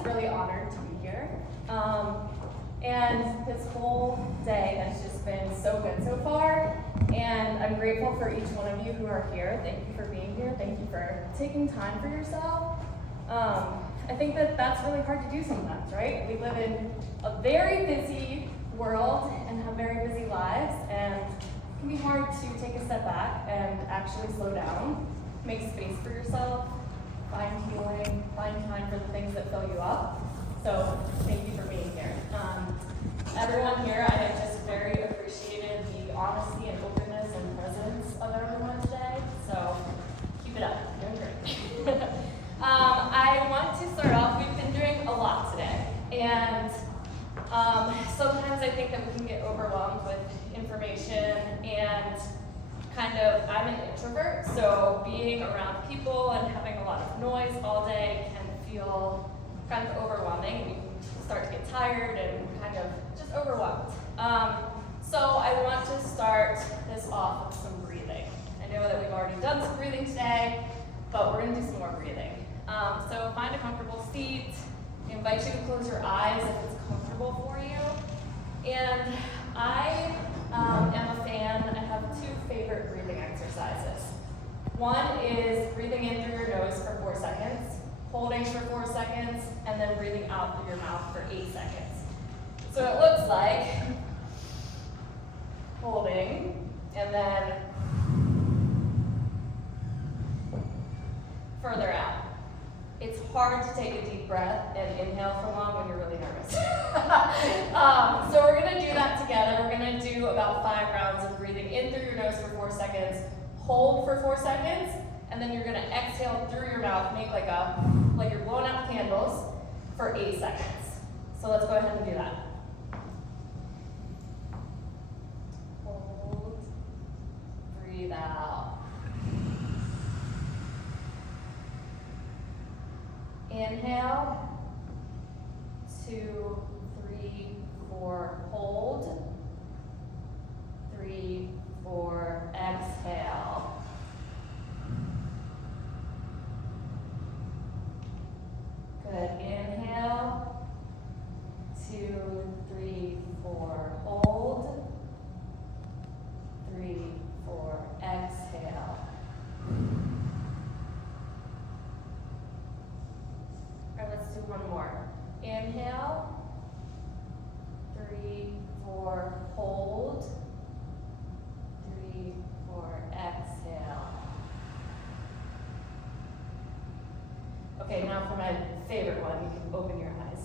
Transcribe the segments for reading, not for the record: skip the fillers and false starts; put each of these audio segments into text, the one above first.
just really honored to be here. And this whole day has just been so good so far. And I'm grateful for each one of you who are here. Thank you for being here. Thank you for taking time for yourself. I think that that's really hard to do sometimes, right? We live in a very busy world and have very busy lives, and it can be hard to take a step back and actually slow down, make space for yourself, find healing, find time for the things that fill you up. So thank you for being here. Everyone here, I have just very appreciated the honesty and openness and presence of everyone today. So keep it up, you're doing great. I want to start off, we've been doing a lot today. And sometimes I think that we can get overwhelmed with information and kind of, I'm an introvert, so being around people and having a lot of noise all day can feel kind of overwhelming. You start to get tired and kind of just overwhelmed. So I want to start this off with some breathing. I know that we've already done some breathing today, but we're going to do some more breathing. So find a comfortable seat. I invite you to close your eyes if it's comfortable for you. And I am a fan. I have two favorite breathing exercises. One is breathing in through your nose for 4 seconds, holding for 4 seconds, and then breathing out through your mouth for 8 seconds. So it looks like holding, and then further out. It's hard to take a deep breath and inhale for long when you're really nervous. So we're going to do that together. We're going to do about 5 rounds of breathing in through your nose for 4 seconds, hold for 4 seconds, and then you're going to exhale through your mouth, make like you're blowing out candles for 8 seconds. So let's go ahead and do that. Hold, breathe out. Inhale, 2, 3, 4, hold, 3, 4, exhale. Good, inhale, 2, 3, 4, hold, 3, 4, exhale. Let's do one more. Inhale, 3, 4, hold, 3, 4, exhale. Okay, now for my favorite one, you can open your eyes.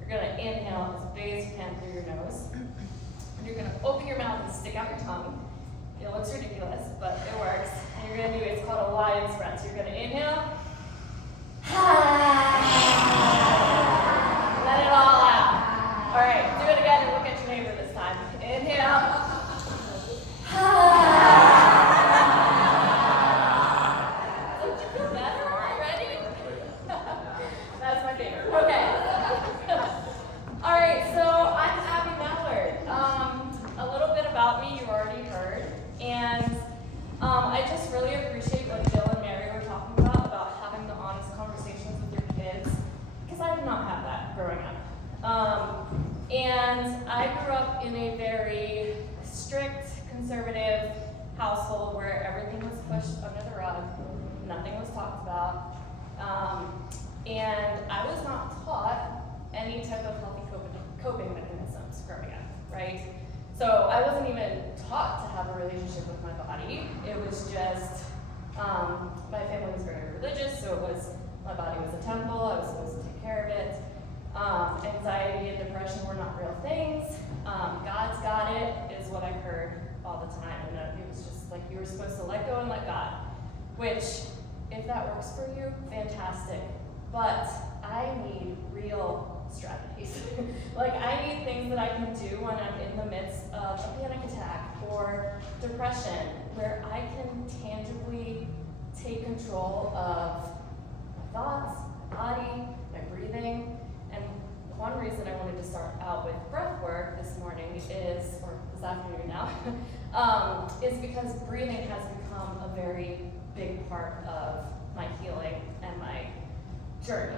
You're gonna inhale as big as you can through your nose. And you're gonna open your mouth and stick out your tongue. It looks ridiculous, but it works. And you're gonna do, it's called a lion's breath. So you're gonna inhale. Let it all out. All right, do it again and look at your neighbor this time. Inhale. Don't you feel better already? That's my favorite. Okay. All right, so I'm Abby Mallard. A little bit about me you already heard. And I just really appreciate what Jill and Mary were talking about having the honest conversations with your kids, because I did not have that growing up. And I grew up in a very strict, conservative household where everything was pushed under the rug, nothing was talked about, and I was not taught any type of healthy coping mechanisms growing up, right? So I wasn't even taught to have a relationship with my body. It was just, my family was very religious, so it was, my body was a temple, I was supposed to take care of it. Anxiety and depression were not real things. God's got it, is what I heard all the time. And it was just like you were supposed to let go and let God. Which, if that works for you, fantastic. But I need real strategies. Like I need things that I can do when I'm in the midst of a panic attack or depression, where I can tangibly take control of my thoughts, my body, my breathing. And one reason I wanted to start out with breath work this morning is, or this afternoon now, is because breathing has become a very big part of my healing and my journey.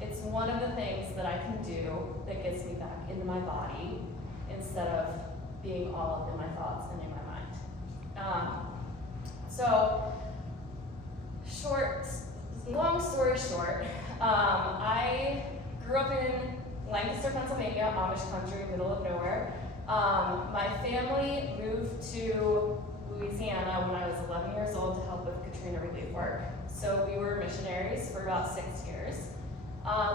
It's one of the things that I can do that gets me back into my body instead of being all up in my thoughts and in my mind. Long story short, I grew up in Lancaster, Pennsylvania, Amish country, middle of nowhere. My family moved to Louisiana when I was 11 years old to help with Katrina relief work. So we were missionaries for about 6 years.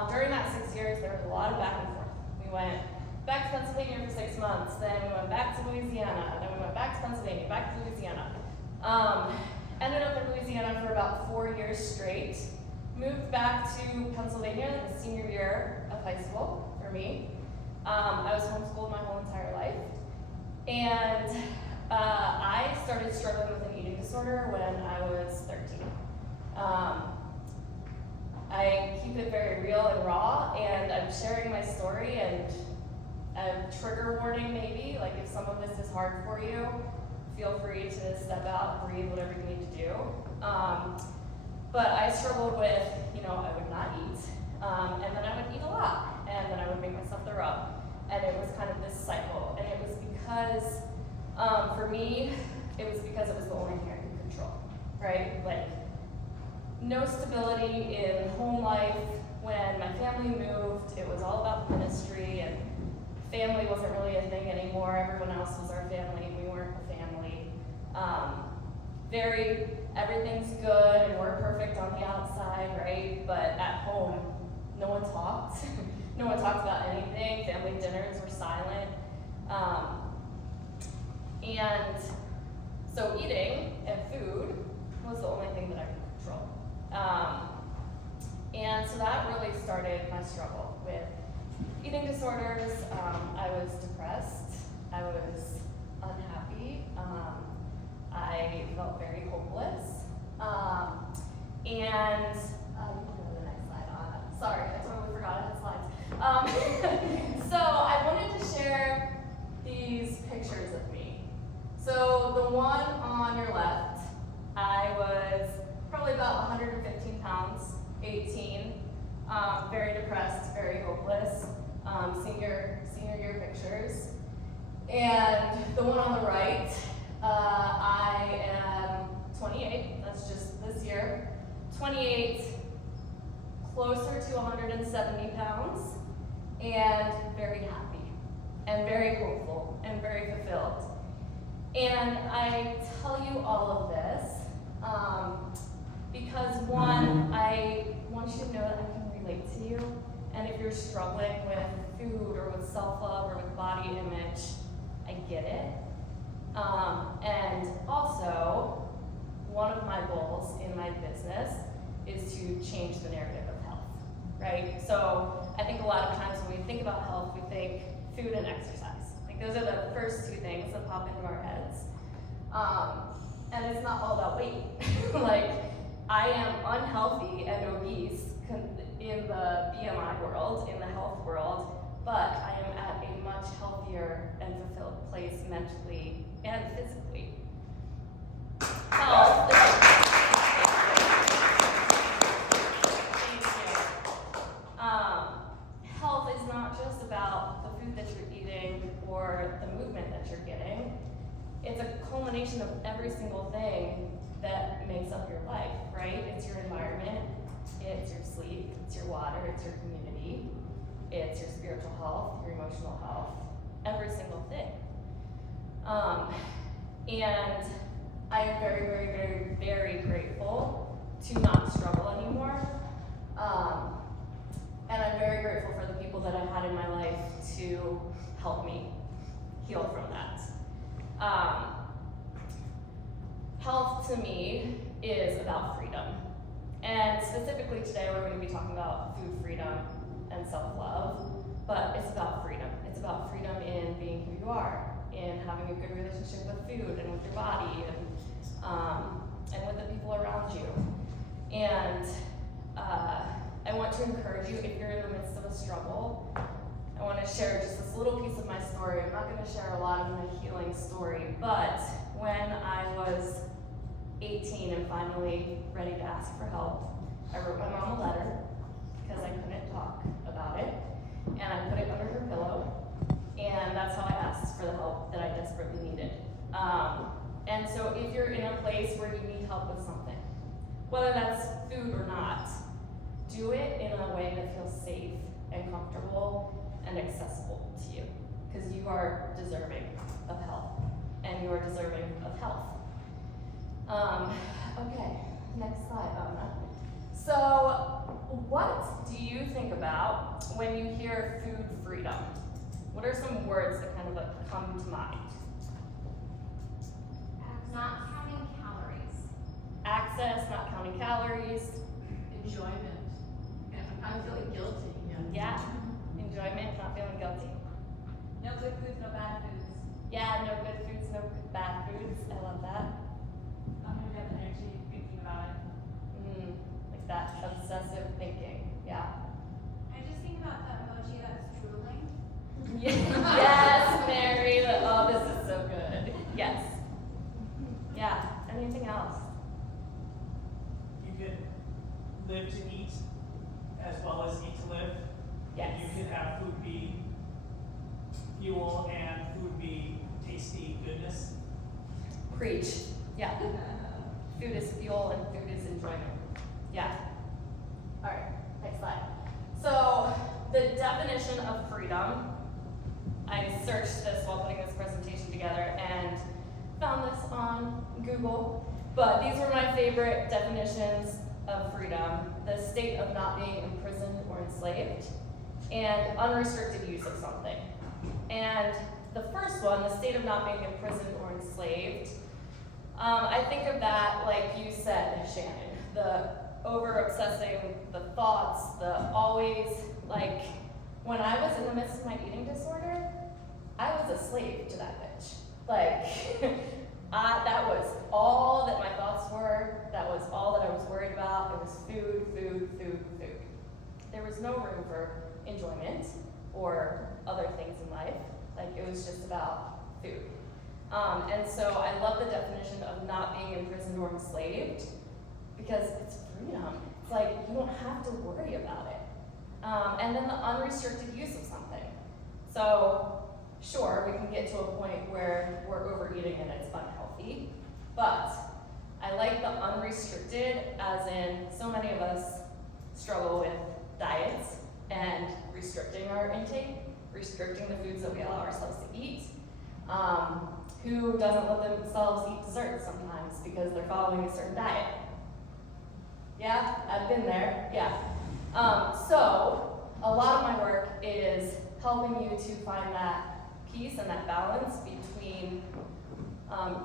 During that 6 years, there was a lot of back and forth. We went back to Pennsylvania for 6 months, then we went back to Louisiana, then we went back to Pennsylvania, back to Louisiana. Ended up in Louisiana for about 4 years straight. Moved back to Pennsylvania the senior year of high school for me. I was homeschooled my whole entire life. And I started struggling with an eating disorder when I was 13. I keep it very real and raw, and I'm sharing my story, and a trigger warning maybe, like if some of this is hard for you, feel free to step out, breathe, whatever you need to do. But I struggled with, I would not eat, and then I would eat a lot, and then I would make myself throw up, and it was kind of this cycle. And it was because, for me, it was the only thing I could control, right? Like, no stability in home life. When my family moved, it was all about ministry, and family wasn't really a thing anymore. Everyone else was our family, and we weren't a family. Everything's good, and we're perfect on the outside, right? But at home, no one talked. No one talked about anything. Family dinners were silent. And so eating and food was the only thing that I could control. And so that really started my struggle with eating disorders. I was depressed. I was unhappy. I felt very hopeless. You can go to the next slide on that. Sorry, I totally forgot I had slides. So I wanted to share these pictures of me. So the one on your left, I was probably about 115 pounds, 18, very depressed, very hopeless, senior year pictures. And the one on the right, I am 28, that's just this year, 28, closer to 170 pounds, and very happy, and very hopeful, and very fulfilled. And I tell you all of this because, one, I want you to know that I can relate to you, and if you're struggling with food or with self-love or with body image, I get it. And also, one of my goals in my business is to change the narrative of health, right? So I think a lot of times when we think about health, we think food and exercise. Like those are the first two things that pop into our heads. And it's not all about weight. Like, I am unhealthy and obese in the BMI world, in the health world, but I am at a much healthier and fulfilled place mentally and physically. Health is not just about the food that you're eating or the movement that you're getting. It's a culmination of every single thing that makes up your life, right? It's your environment, it's your sleep, it's your water, it's your community, it's your spiritual health, your emotional health, every single thing. And I am very, very, very, very grateful to not struggle anymore. And I'm very grateful for the people that I had in my life to help me heal from that. Health to me is about freedom. And specifically today we're going to be talking about food freedom and self-love, but it's about freedom. It's about freedom in being who you are, in having a good relationship with food and with your body and with the people around you. And I want to encourage you, if you're in the midst of a struggle, I want to share just this little piece of my story. I'm not going to share a lot of my healing story, but when I was 18 and finally ready to ask for help, I wrote my mom a letter because I couldn't talk. whether that's food or not, do it in a way that feels safe and comfortable and accessible to you, because you are deserving of health, and you are deserving of health. Okay, next slide. So, what do you think about when you hear food freedom? What are some words that kind of like come to mind? Not counting calories. Access, not counting calories. Enjoyment. And I'm feeling guilty. Yeah. Enjoyment, not feeling guilty. No good foods, no bad foods. Yeah, no good foods, no bad foods. I love that. I'm gonna have energy thinking about it. Like that obsessive thinking. Yeah. I just think about the emoji that's drooling. Yes, Mary. Oh, this is so good. Yes. Yeah. Anything else? You could live to eat as well as eat to live. Yes. And you could have food be fuel and food be tasty goodness. Preach. Yeah. Food is fuel and food is enjoyment. Yeah. All right. Next slide. So the definition of freedom. I searched this while putting this presentation together and found this on Google. But these were my favorite definitions of freedom: the state of not being imprisoned or enslaved, and unrestricted use of something. And the first one, the state of not being imprisoned or enslaved, I think of that, like you said, Shannon, the over-obsessing, the thoughts, the always, like, when I was in the midst of my eating disorder, I was a slave to that bitch. Like, that was all that my thoughts were, that was all that I was worried about. It was food, food, food, food. There was no room for enjoyment or other things in life. Like, it was just about food. And so I love the definition of not being imprisoned or enslaved, because it's freedom. It's like, you don't have to worry about it. And then the unrestricted use of something. So, sure, we can get to a point where we're overeating and it's unhealthy, but I like the unrestricted, as in so many of us struggle with diets and restricting our intake, restricting the foods that we allow ourselves to eat. Who doesn't let themselves eat dessert sometimes because they're following a certain diet? Yeah, I've been there, yeah. So a lot of my work is helping you to find that peace and that balance between,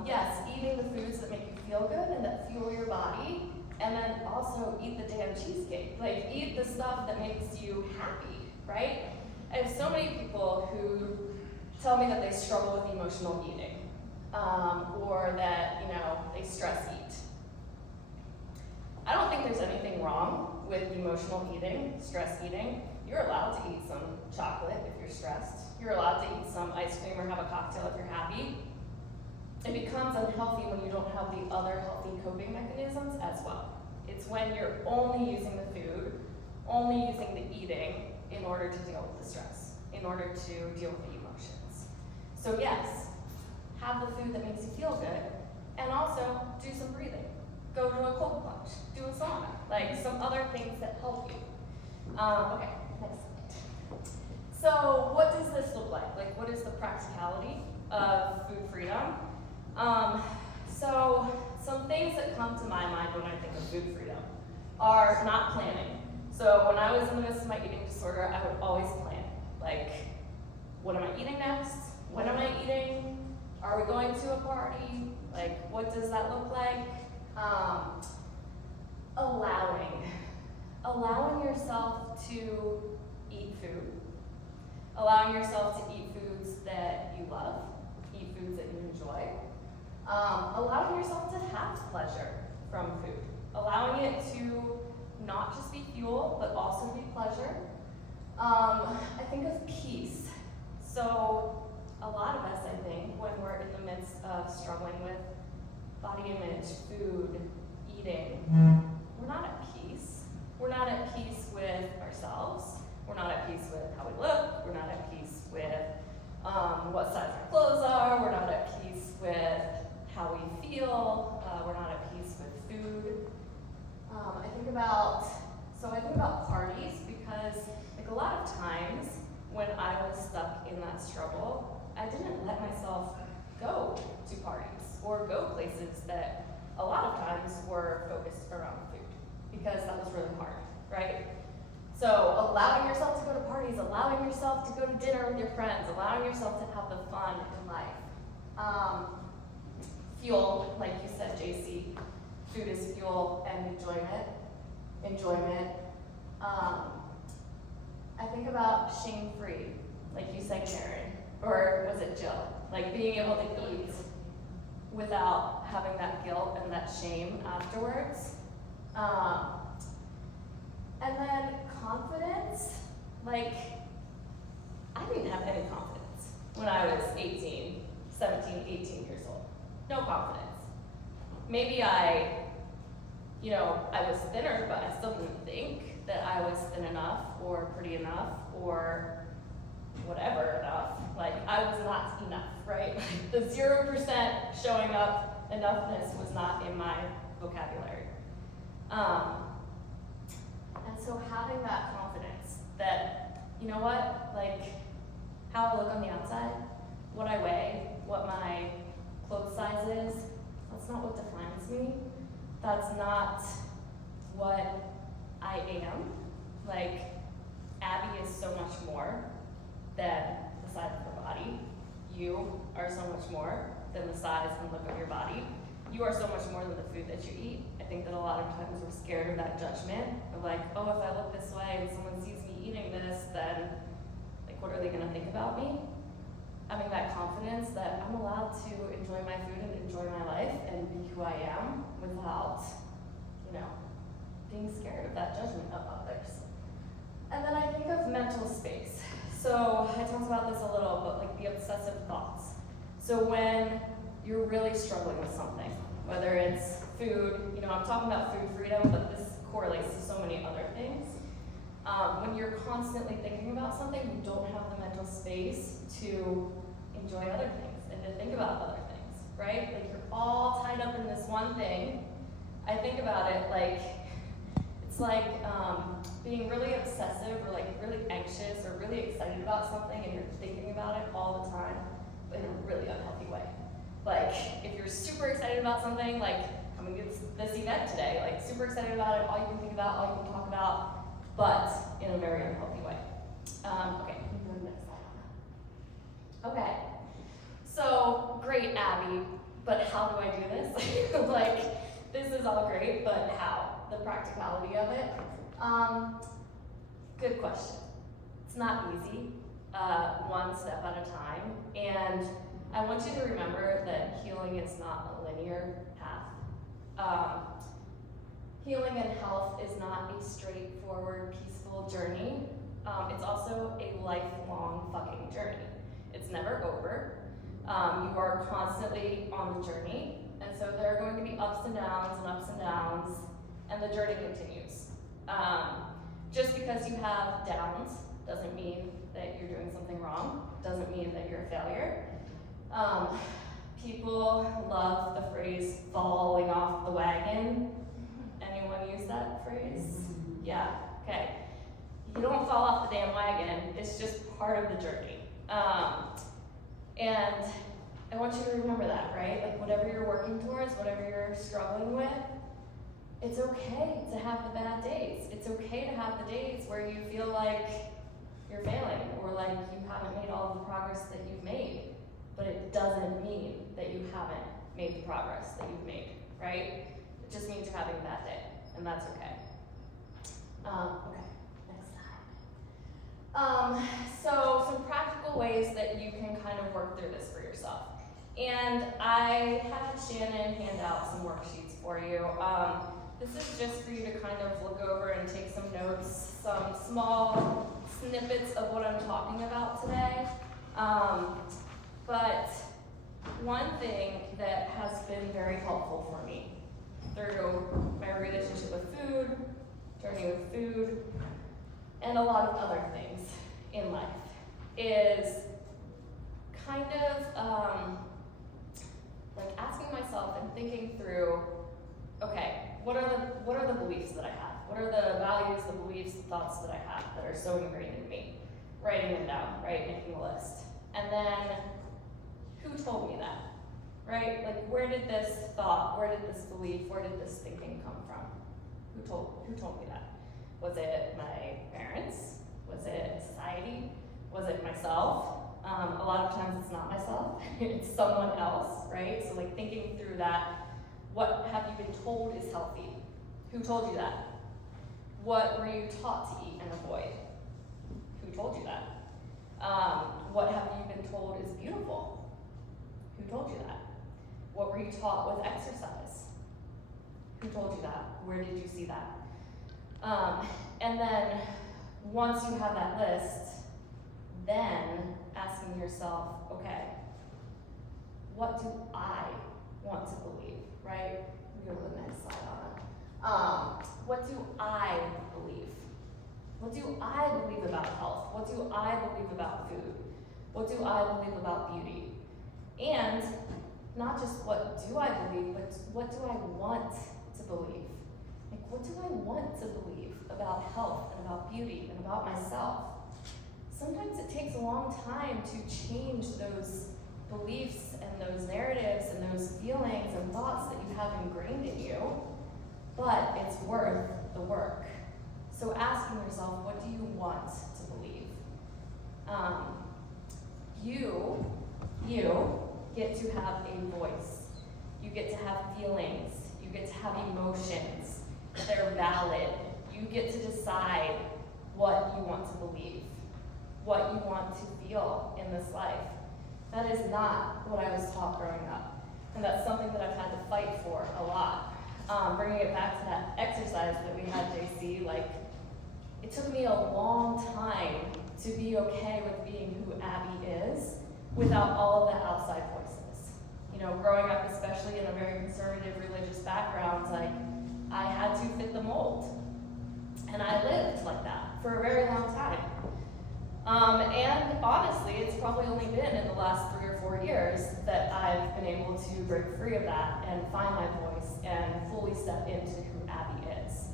yes, eating the foods that make you feel good and that fuel your body, and then also eat the damn cheesecake. Like, eat the stuff that makes you happy, right? I have so many people who tell me that they struggle with emotional eating, or that, they stress eat. I don't think there's anything wrong with emotional eating, stress eating. You're allowed to eat some chocolate if you're stressed. You're allowed to eat some ice cream or have a cocktail if you're happy. It becomes unhealthy when you don't have the other healthy coping mechanisms as well. It's when you're only using the food, only using the eating in order to deal with the stress, in order to deal with the emotions. So yes, have the food that makes you feel good, and also do some breathing. Go to a cold plunge, do a sauna, like some other things that help you. Okay, next slide. So what does this look like? Like, what is the practicality of food freedom? So some things that come to my mind when I think of food freedom are not planning. So when I was in the midst of my eating disorder, I would always plan. Like, what am I eating next? When am I eating? Are we going to a party? Like, what does that look like? Allowing yourself to eat food. Allowing yourself to eat foods that you love, eat foods that you enjoy. Allowing yourself to have pleasure from food. Allowing it to not just be fuel, but also be pleasure. I think of peace. So a lot of us, I think, when we're in the midst of struggling with body image, food, eating, we're not at peace. We're not at peace with ourselves. We're not at peace with how we look. We're not at peace with what size our clothes are. We're not at peace with how we feel. We're not at peace with food. so I think about parties because like a lot of times when I was stuck in that struggle, I didn't let myself go to parties or go places that a lot of times were focused around food because that was really hard, right? So allowing yourself to go to parties, allowing yourself to go to dinner with your friends, allowing yourself to have the fun in life. Fuel, like you said, JC, food is fuel and enjoyment. I think about shame-free, like you said, Karen, or was it Jill? Like being able to eat without having that guilt and that shame afterwards. And then confidence, like I didn't have any confidence when I was 18 years old. No confidence. Maybe I was thinner, but I still didn't think that I was thin enough or pretty enough or whatever enough. Like I was not enough, right? The 0% showing up enoughness was not in my vocabulary. And so having that confidence that, you know what, like how I look on the outside, what I weigh, what my clothes size is, that's not what defines me. That's not what I am. Like, Abby is so much more than the size of her body. You are so much more than the size and look of your body. You are so much more than the food that you eat. I think that a lot of times we're scared of that judgment of like, oh, if I look this way and someone sees me eating this, then like, what are they gonna think about me? Having that confidence that I'm allowed to enjoy my food and enjoy my life and be who I am without, being scared of that judgment of others. And then I think of mental space. So I talked about this a little, but like the obsessive thoughts. So when you're really struggling with something, whether it's food, I'm talking about food freedom, but this correlates to so many other things. When you're constantly thinking about something, you don't have the mental space to enjoy other things and to think about other things, right? Like you're all tied up in this one thing. I think about it like, it's like being really obsessive or like really anxious or really excited about something and you're thinking about it all the time, but in a really unhealthy way. Like if you're super excited about something, like coming to this event today, like super excited about it, all you can think about, all you can talk about, but in a very unhealthy way. Okay, we can go to the next slide. Okay, so great, Abby, but how do I do this? Like, this is all great, but how? The practicality of it? Good question. It's not easy, one step at a time, and I want you to remember that healing is not a linear path. Healing and health is not a straightforward, peaceful journey. It's also a lifelong fucking journey. It's never over. You are constantly on the journey, and so there are going to be ups and downs, and the journey continues. Just because you have downs doesn't mean that you're doing something wrong, doesn't mean that you're a failure. People love the phrase falling off the wagon. Anyone use that phrase? Yeah, okay. You don't fall off the damn wagon, it's just part of the journey. And I want you to remember that, right? Like whatever you're working towards, whatever you're struggling with, it's okay to have the bad days. It's okay to have the days where you feel like you're failing or like you haven't made all of the progress that you've made. But it doesn't mean that you haven't made the progress that you've made, right? It just means you're having a bad day, and that's okay. Okay, next slide. So some practical ways that you can kind of work through this for yourself. And I had Shannon hand out some worksheets for you. This is just for you to kind of look over and take some notes, some small snippets of what I'm talking about today. But one thing that has been very helpful for me through my relationship with food, journey with food, and a lot of other things in life is kind of like asking myself and thinking through, okay, what are the beliefs that I have? What are the values, the beliefs, the thoughts that I have that are so ingrained in me? Writing them down, right? Making a list. And then, who told me that? Right? Like, where did this thought, where did this belief, where did this thinking come from? Who told me that? Was it my parents? Was it society? Was it myself? A lot of times it's not myself, it's someone else, right? So like thinking through that, what have you been told is healthy? Who told you that? What were you taught to eat and avoid? Who told you that? What have you been told is beautiful? Who told you that? What were you taught with exercise? Who told you that? Where did you see that? And then once you have that list, then asking yourself, okay, what do I want to believe, right? We'll go to the next slide on it. What do I believe? What do I believe about health? What do I believe about food? What do I believe about beauty? And not just what do I believe, but what do I want to believe? Like, what do I want to believe about health and about beauty and about myself? Sometimes it takes a long time to change those beliefs and those narratives and those feelings and thoughts that you have ingrained in you, but it's worth the work. So asking yourself, what do you want to believe? You get to have a voice. You get to have feelings. You get to have emotions. They're valid. You get to decide what you want to believe, what you want to feel in this life. That is not what I was taught growing up. And that's something that I've had to fight for a lot. Bringing it back to that exercise that we had, JC, like, it took me a long time to be okay with being who Abby is without all of the outside voices. You know, growing up, especially in a very conservative religious background, like, I had to fit the mold. And I lived like that for a very long time. And honestly, it's probably only been in the last 3 or 4 years that I've been able to break free of that and find my voice and fully step into who Abby is.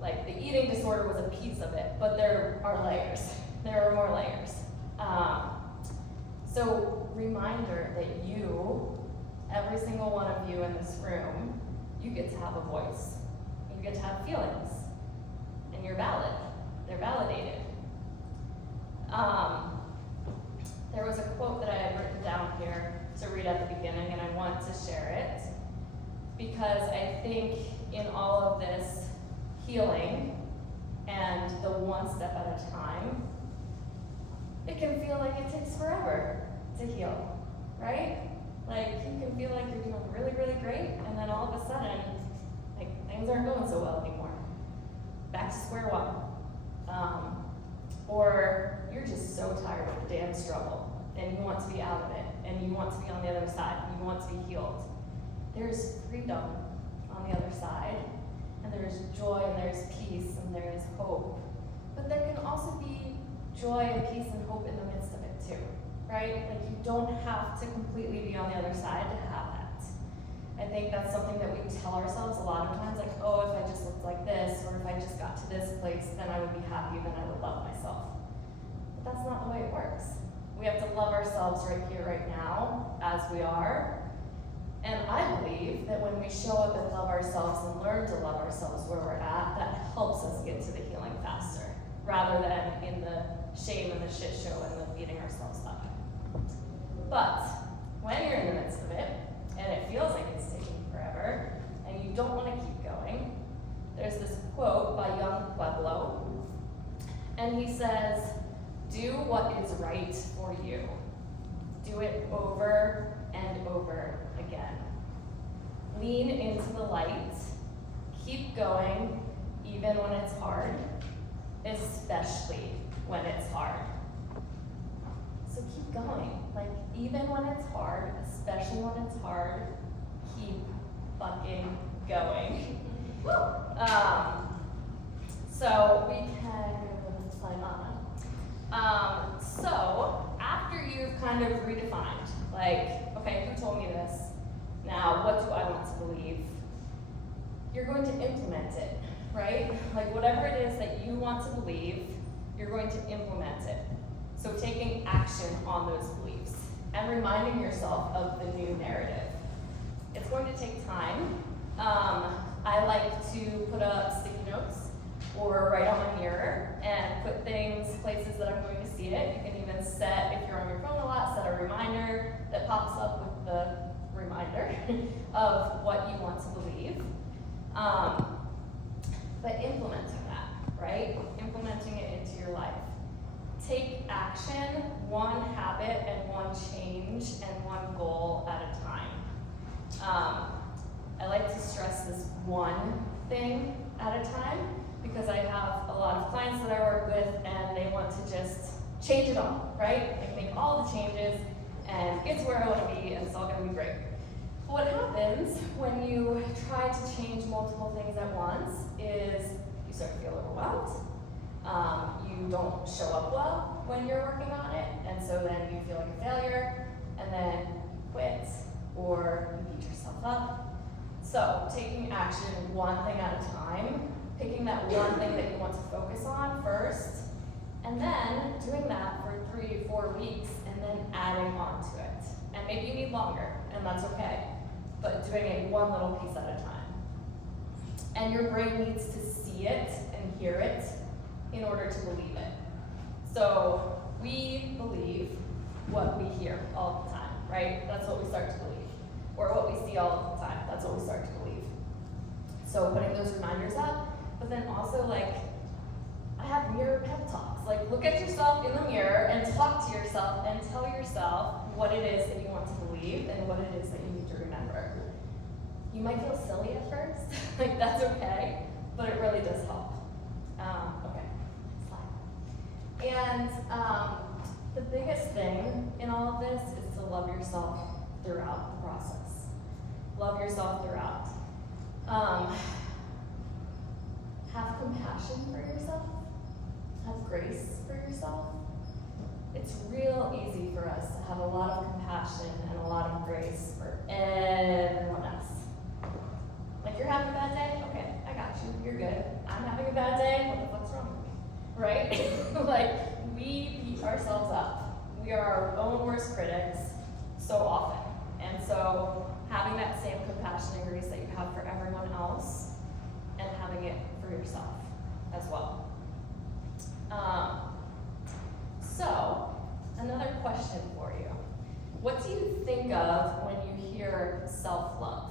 Like, the eating disorder was a piece of it, but there are layers. There are more layers. So, reminder that you, every single one of you in this room, you get to have a voice. You get to have feelings. And you're valid. They're validated. There was a quote that I had written down here to read at the beginning, and I want to share it because I think in all of this healing and the one step at a time, it can feel like it takes forever to heal, right? Like, you can feel like you're doing really, really great, and then all of a sudden, like, things aren't going so well anymore. Back to square one. Or you're just so tired of the damn struggle, and you want to be out of it, and you want to be on the other side, and you want to be healed. There's freedom on the other side, and there's joy, and there's peace, and there is hope. But there can also be joy and peace and hope in the midst of it too, right? Like, you don't have to completely be on the other side to have that. I think that's something that we tell ourselves a lot of times, like, oh, if I just looked like this, or if I just got to this place, then I would be happy, then I would love myself. But that's not the way it works. We have to love ourselves right here, right now, as we are. And I believe that when we show up and love ourselves and learn to love ourselves where we're at, that helps us get to the healing faster, rather than in the shame and the shit show and the beating ourselves up. But when you're in the midst of it, and it feels like it's taking forever, and you don't want to keep going, there's this quote by young Pueblo, and he says, do what is right for you. Do it over and over again. Lean into the light. Keep going, even when it's hard, especially when it's hard. So keep going. Like, even when it's hard, especially when it's hard, keep fucking going. So we can go to the next slide on. So after you've kind of redefined, like, okay, who told me this? Now, what do I want to believe? You're going to implement it. right? Like whatever it is that you want to believe, you're going to implement it. So taking action on those beliefs and reminding yourself of the new narrative. It's going to take time. I like to put up sticky notes or write on my mirror and put things places that I'm going to see it. You can even set, if you're on your phone a lot, set a reminder that pops up with the reminder of what you want to believe. But implementing that, right? Implementing it into your life. Take action, one habit and one change and one goal at a time. I like to stress this one thing at a time because I have a lot of clients that I work with and they want to just change it all, right? Like make all the changes and get to where I want to be and it's all going to be great. What happens when you try to change multiple things at once is you start to feel overwhelmed. You don't show up well when you're working on it, and so then you feel like a failure, and then you quit or you beat yourself up. So taking action one thing at a time, picking that one thing that you want to focus on first, and then doing that for 3 to 4 weeks, and then adding on to it. And maybe you need longer, and that's okay, but doing it one little piece at a time. And your brain needs to see it and hear it in order to believe it. So we believe what we hear all the time, right? That's what we start to believe. Or what we see all the time, that's what we start to believe. So putting those reminders up, but then also like, I have mirror pep talks. Like look at yourself in the mirror and talk to yourself and tell yourself what it is that you want to believe and what it is that you need to remember. You might feel silly at first, like that's okay, but it really does help. Okay, slide. And the biggest thing in all of this is to love yourself throughout the process. Love yourself throughout. Have compassion for yourself. Have grace for yourself. It's real easy for us to have a lot of compassion and a lot of grace for everyone else. Like you're having a bad day? Okay, I got you. You're good. I'm having a bad day. What the fuck's wrong with me? Right? Like we beat ourselves up. We are our own worst critics so often. And so having that same compassion and grace that you have for everyone else and having it for yourself as well. So, another question for you. What do you think of when you hear self-love?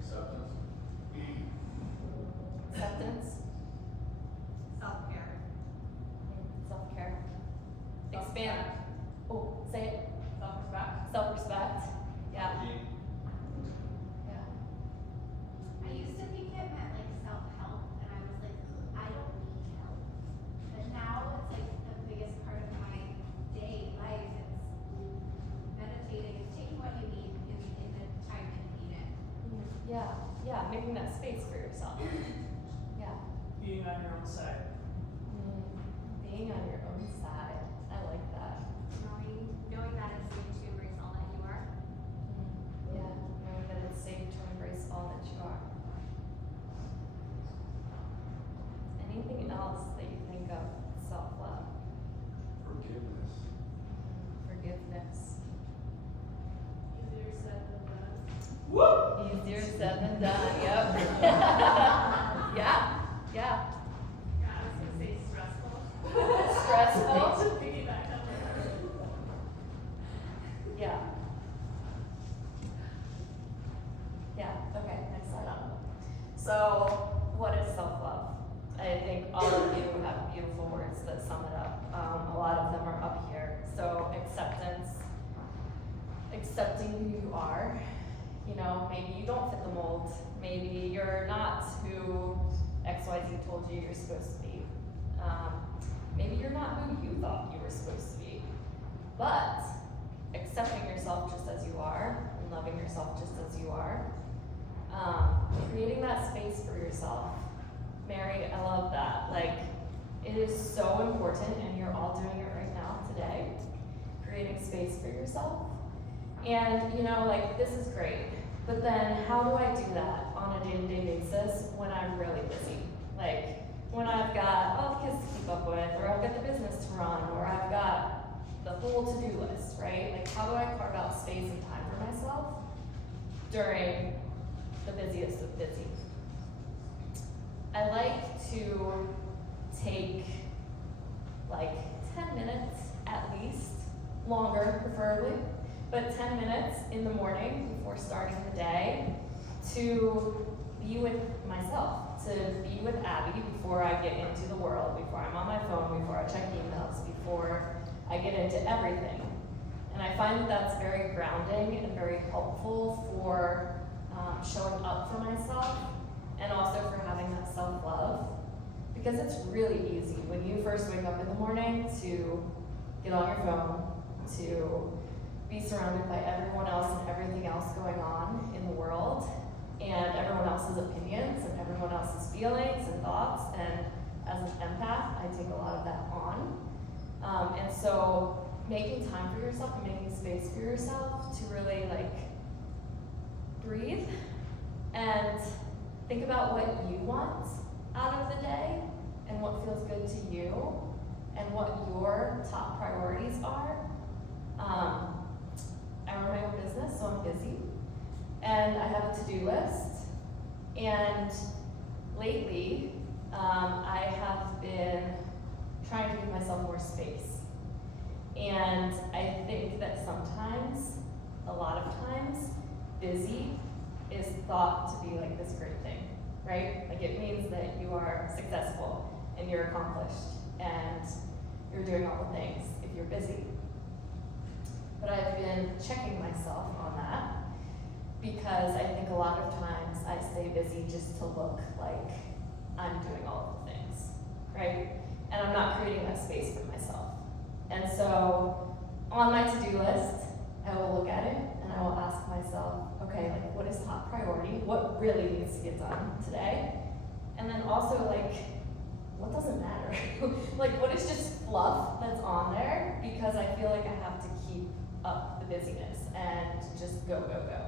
Acceptance. Acceptance? Self-care. Self-care? Expand. Oh, say it. Self-respect. Self-respect. Yeah. Yeah. I used to think it meant like self-help, and I was like, I don't need help. But now it's like the biggest part of my day life. It's meditating, it's taking what you need in the time that you need it. Yeah, making that space for yourself. Yeah. Being on your own side. Being on your own side. I like that. Knowing that it's safe to embrace all that you are. Yeah, knowing that it's safe to embrace all that you are. Anything else that you think of self-love? Forgiveness. Forgiveness. Easier said than done. Woo! Easier said than done, yep. Yeah. Yeah, I was gonna say stressful. Stressful? To piggyback on that. Yeah. Yeah, okay, next slide on. So, what is self-love? I think all of you have beautiful words that sum it up. A lot of them are up here. So, acceptance, accepting who you are. You know, maybe you don't fit the mold. Maybe you're not who XYZ told you you're supposed to be. Maybe you're not who you thought you were supposed to be. But accepting yourself just as you are, and loving yourself just as you are. Creating that space for yourself. Mary, I love that. Like, it is so important, and you're all doing it right now today. Creating space for yourself. And, you know, like, this is great. But then how do I do that on a day-to-day basis when I'm really busy? Like when I've got all the kids to keep up with, or I've got the business to run, or I've got the whole to-do list, right? Like how do I carve out space and time for myself during the busiest of busy? I like to take like 10 minutes at least, longer preferably, but 10 minutes in the morning before starting the day to be with myself, to be with Abby before I get into the world, before I'm on my phone, before I check emails, before I get into everything. And I find that that's very grounding and very helpful for showing up for myself and also for having that self-love. Because it's really easy when you first wake up in the morning to get on your phone, to be surrounded by everyone else and everything else going on in the world, and everyone else's opinions and everyone else's feelings and thoughts. And as an empath, I take a lot of that on. And so making time for yourself and making space for yourself to really like breathe and think about what you want out of the day and what feels good to you and what your top priorities are. I run my own business, so I'm busy, and I have a to-do list. And lately, I have been trying to give myself more space. And I think that sometimes, a lot of times, busy is thought to be like this great thing, right? Like it means that you are successful and you're accomplished and you're doing all the things if you're busy. But I've been checking myself on that because I think a lot of times I stay busy just to look like I'm doing all of the things, right? And I'm not creating that space for myself. And so on my to-do list, I will look at it and I will ask myself, okay, like what is top priority? What really needs to get done today? And then also like, what doesn't matter? Like what is just fluff that's on there because I feel like I have to keep up the busyness and just go, go, go.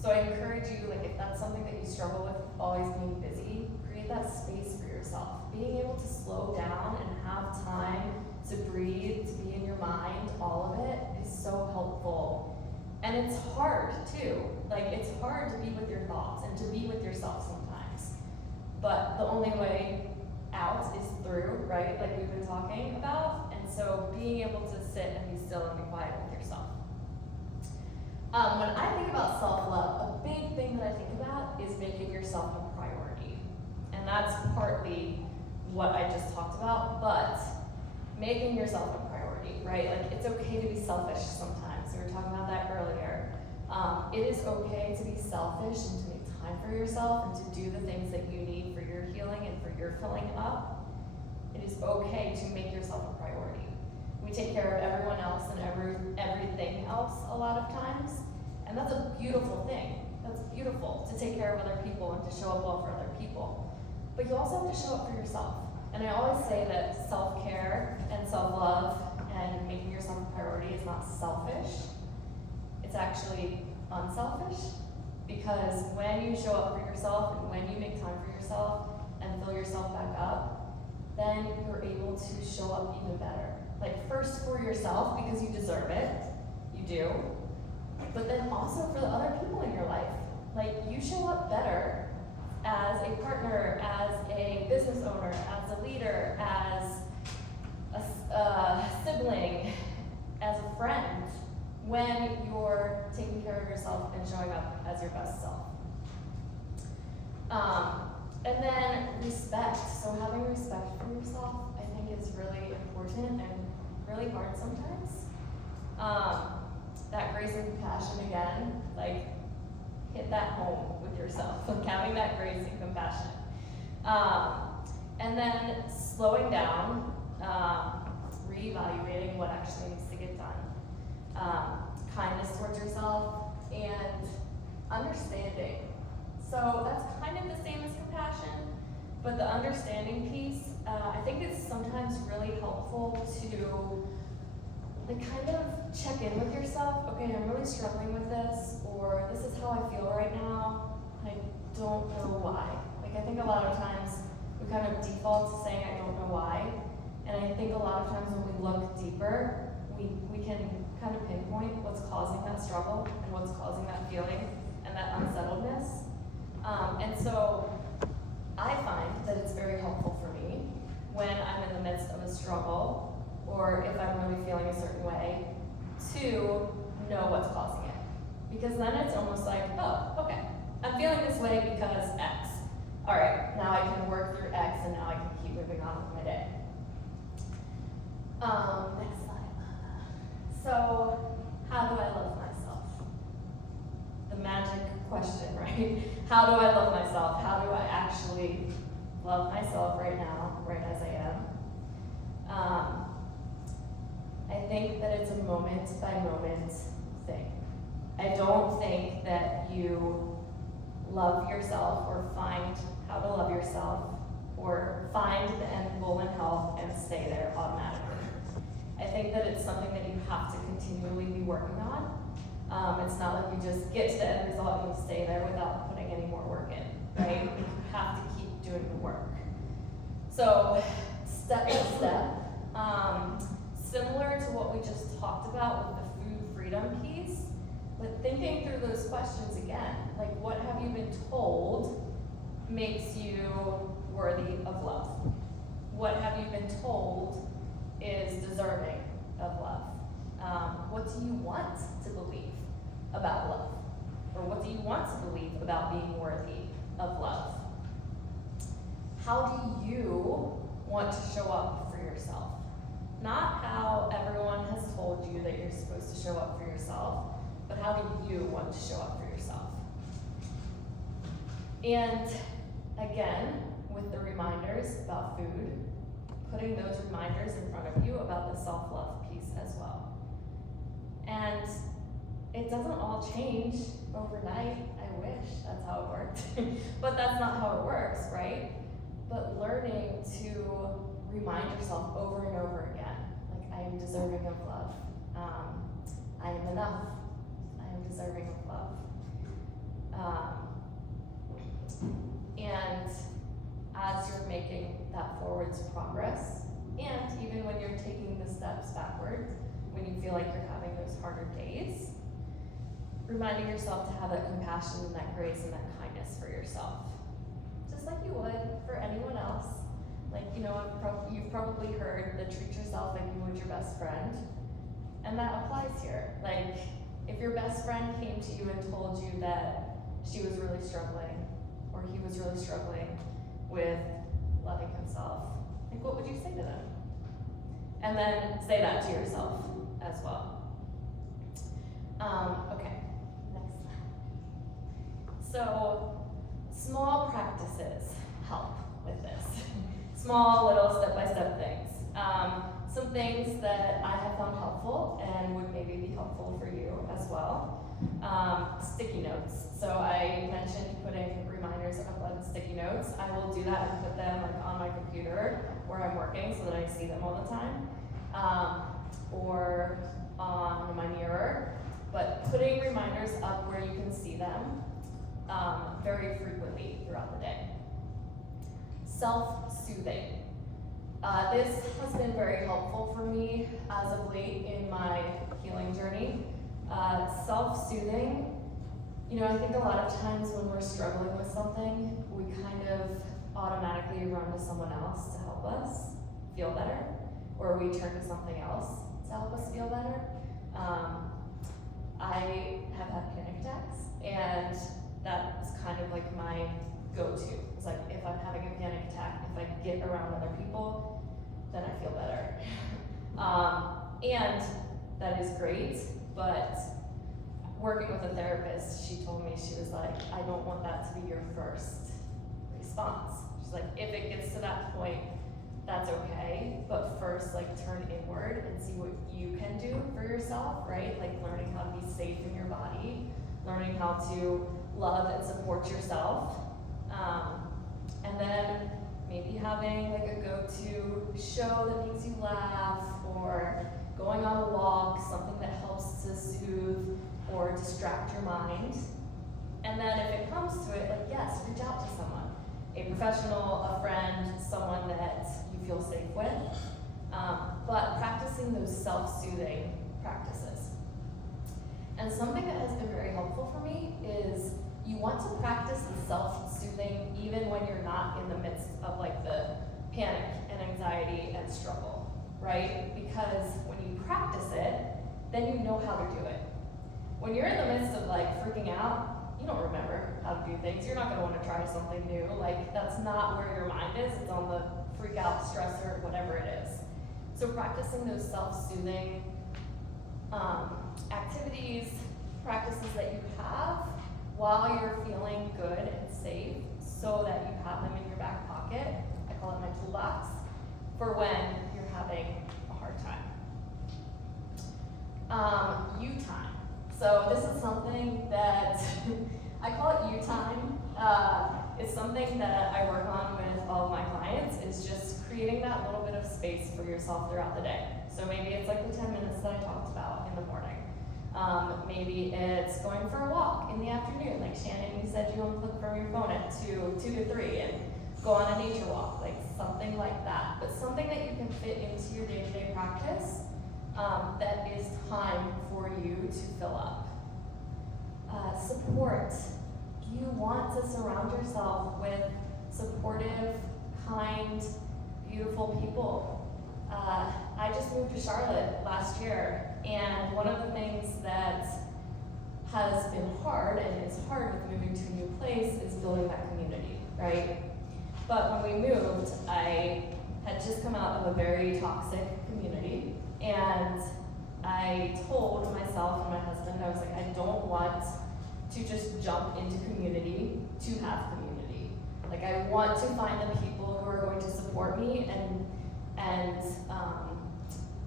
So I encourage you, like if that's something that you struggle with, always being busy, create that space for yourself. Being able to slow down and have time to breathe, to be in your mind, all of it is so helpful. And it's hard too. Like it's hard to be with your thoughts and to be with yourself sometimes. But the only way out is through, right? Like we've been talking about. And so being able to sit and be still and be quiet with yourself. When I think about self-love, a big thing that I think about is making yourself a priority. And that's partly what I just talked about, but making yourself a priority, right? Like it's okay to be selfish sometimes. We were talking about that earlier. It is okay to be selfish and to make time for yourself and to do the things that you need for your healing and for your filling up. It is okay to make yourself a priority. We take care of everyone else and everything else a lot of times, and that's a beautiful thing. That's beautiful to take care of other people and to show up well for other people. But you also have to show up for yourself. And I always say that self-care and self-love and making yourself a priority is not selfish. It's actually unselfish, because when you show up for yourself and when you make time for yourself and fill yourself back up, then you're able to show up even better. Like first for yourself because you deserve it, you do, but then also for the other people in your life. Like you show up better as a partner, as a business owner, as a leader, as a sibling, as a friend, when you're taking care of yourself and showing up as your best self. And then respect. So having respect for yourself, I think is really important and really hard sometimes. That grace and compassion again, like hit that home with yourself, like having that grace and compassion. And then slowing down, reevaluating what actually needs to get done. Kindness towards yourself and understanding. So that's kind of the same as compassion, but the understanding piece, I think it's sometimes really helpful to like kind of check in with yourself. Okay, I'm really struggling with this, or this is how I feel right now. I don't know why. Like I think a lot of times we kind of default to saying I don't know why. And I think a lot of times when we look deeper, we can kind of pinpoint what's causing that struggle and what's causing that feeling and that unsettledness. And so I find that it's very helpful for me when I'm in the midst of a struggle or if I'm really feeling a certain way to know what's causing it. Because then it's almost like, oh, okay, I'm feeling this way because X. All right, now I can work through X and now I can keep moving on with my day. Next slide. So, how do I love myself? The magic question, right? How do I love myself? How do I actually love myself right now, right as I am? I think that it's a moment by moment thing. I don't think that you love yourself or find how to love yourself or find the end goal in health and stay there automatically. I think that it's something that you have to continually be working on. It's not like you just get to the end result and you stay there without putting any more work in, right? You have to keep doing the work. So, step by step, similar to what we just talked about with the food freedom piece, but thinking through those questions again, like what have you been told makes you worthy of love? What have you been told is deserving of love? What do you want to believe about love? Or what do you want to believe about being worthy of love? How do you want to show up for yourself? Not how everyone has told you that you're supposed to show up for yourself, but how do you want to show up for yourself? And again, with the reminders about food, putting those reminders in front of you about the self-love piece as well. And it doesn't all change overnight. I wish that's how it worked. But that's not how it works, right? But learning to remind yourself over and over again, like I am deserving of love. I am enough. I am deserving of love. And as you're making that forwards progress, and even when you're taking the steps backward, when you feel like you're having those harder days, reminding yourself to have that compassion and that grace and that kindness for yourself. Just like you would for anyone else. Like, you know, you've probably heard that treat yourself like you would your best friend. And that applies here. Like, if your best friend came to you and told you that she was really struggling, or he was really struggling with loving himself, like what would you say to them? And then say that to yourself as well. Okay, next slide. So, small practices help with this. Small little step-by-step things. Some things that I have found helpful and would maybe be helpful for you as well. Sticky notes. So I mentioned putting reminders up on sticky notes. I will do that and put them like on my computer where I'm working so that I see them all the time. Or on my mirror. But putting reminders up where you can see them very frequently throughout the day. Self-soothing. This has been very helpful for me as of late in my healing journey. Self-soothing, you know, I think a lot of times when we're struggling with something, we kind of automatically run to someone else to help us feel better, or we turn to something else to help us feel better. I have had panic attacks, and that is kind of like my go-to. It's like, if I'm having a panic attack, if I get around other people, then I feel better. And that is great, but working with a therapist, she told me, she was like, I don't want that to be your first response. She's like, if it gets to that point, that's okay, but first, like, turn inward and see what you can do for yourself, right? Like, learning how to be safe in your body, learning how to love and support yourself, and then maybe having like a go-to show that makes you laugh, or going on a walk, something that helps to soothe or distract your mind. And then if it comes to it, like, yes, reach out to someone, a professional, a friend, someone that you feel safe with. But practicing those self-soothing practices. And something that has been very helpful for me is you want to practice the self-soothing even when you're not in the midst of like the panic and anxiety and struggle, right? Because when you practice it, then you know how to do it. When you're in the midst of like freaking out, you don't remember how to do things. You're not gonna wanna try something new. Like, that's not where your mind is. It's on the freak out, stressor, whatever it is. So practicing those self-soothing activities, practices that you have while you're feeling good and safe so that you have them in your back pocket. I call it my toolbox for when you're having a hard time. You time. So this is something that I call it you time. It's something that I work on with all of my clients, is just creating that little bit of space for yourself throughout the day. So maybe it's like the 10 minutes that I talked about in the morning. Maybe it's going for a walk in the afternoon. Like Shannon, you said you unplug from your phone at 2 to 3 and go on a nature walk, like something like that. But something that you can fit into your day-to-day practice that is time for you to fill up. Support. You want to surround yourself with supportive, kind, beautiful people. I just moved to Charlotte last year, and one of the things that has been hard, and is hard with moving to a new place, is building that community, right? But when we moved, I had just come out of a very toxic community, and I told myself and my husband, I was like, I don't want to just jump into community to have community. Like, I want to find the people who are going to support me and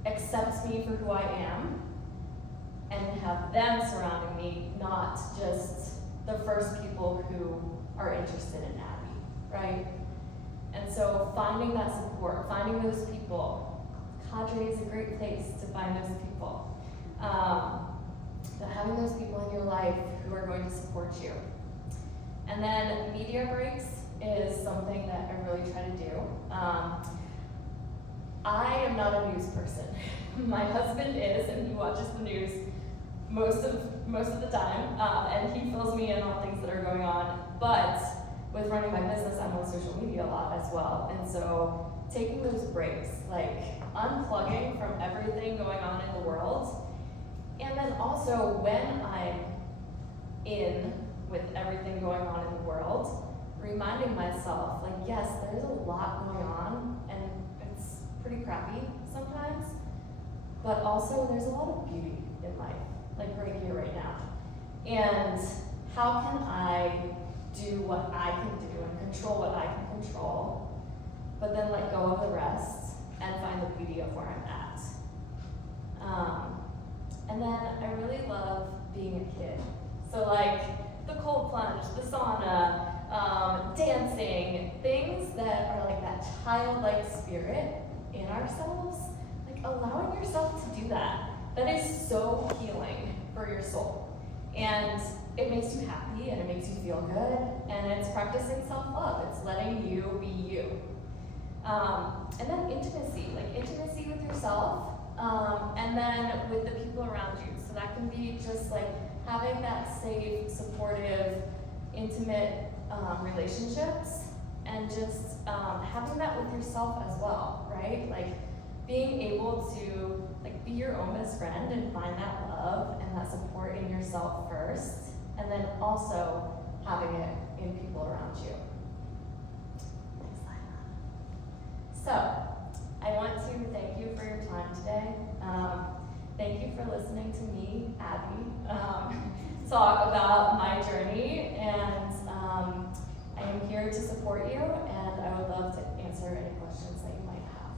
accept me for who I am, and have them surrounding me, not just the first people who are interested in Abby, right? And so finding that support, finding those people, Cadre is a great place to find those people. But having those people in your life who are going to support you. And then media breaks is something that I really try to do. I am not a news person. My husband is, and he watches the news most of the time, and he fills me in on things that are going on. But with running my business, I'm on social media a lot as well. And so taking those breaks, like unplugging from everything going on in the world, and then also when I'm in with everything going on in the world, reminding myself, like, yes, there's a lot going on, and it's pretty crappy sometimes, but also there's a lot of beauty in life, like right here, right now. And how can I do what I can do and control what I can control, but then let go of the rest and find the beauty of where I'm at. And then I really love being a kid. So like the cold plunge, the sauna, dancing, things that are like that childlike spirit in ourselves, like allowing yourself to do that. That is so healing for your soul. And it makes you happy and it makes you feel good, and it's practicing self-love. It's letting you be you. And then intimacy, like intimacy with yourself, and then with the people around you. So that can be just like having that safe, supportive, intimate relationships, and just having that with yourself as well, right? Like being able to like be your own best friend and find that love and that support in yourself first, and then also having it in people around you. So, I want to thank you for your time today. Thank you for listening to me, Abby, talk about my journey, and I am here to support you, and I would love to answer any questions that you might have.